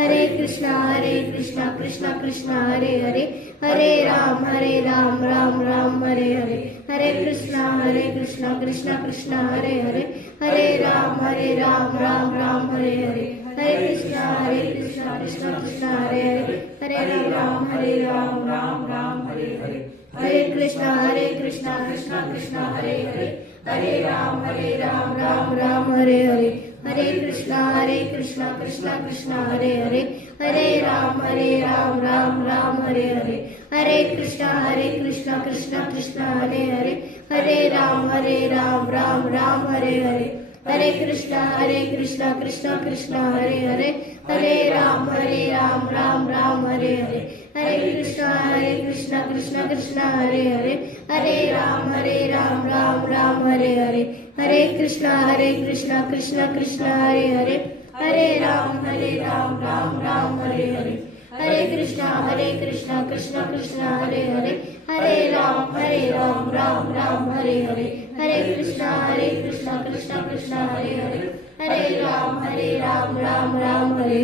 Krishna Krishna Krishna Hare Hare, Hare Ram Ram Ram Hare Hare, Hare Krishna Krishna Krishna Hare Hare, Hare Ram Ram Ram Hare Hare, Hare Krishna Krishna Krishna Hare Hare, Hare Ram Ram Hare Hare, Hare Krishna Krishna Krishna Hare Hare, Hare Ram Ram Hare Hare, Hare Krishna Krishna Krishna Hare Hare, Hare Ram Ram Hare Hare, Hare Krishna Krishna Krishna Hare Hare, Hare Ram Ram Hare Hare, Hare Krishna Krishna Krishna Hare Hare, Hare Ram Ram Hare Hare, Hare Krishna Krishna Krishna Hare Hare, Hare Ram Ram Hare Hare, Hare Krishna Krishna Krishna Hare Hare, Hare Ram Ram Hare Hare, Hare Krishna Krishna Krishna Hare Hare, Hare Ram Ram Hare Hare, Hare Krishna Krishna Krishna Hare Hare, Hare Ram Ram Hare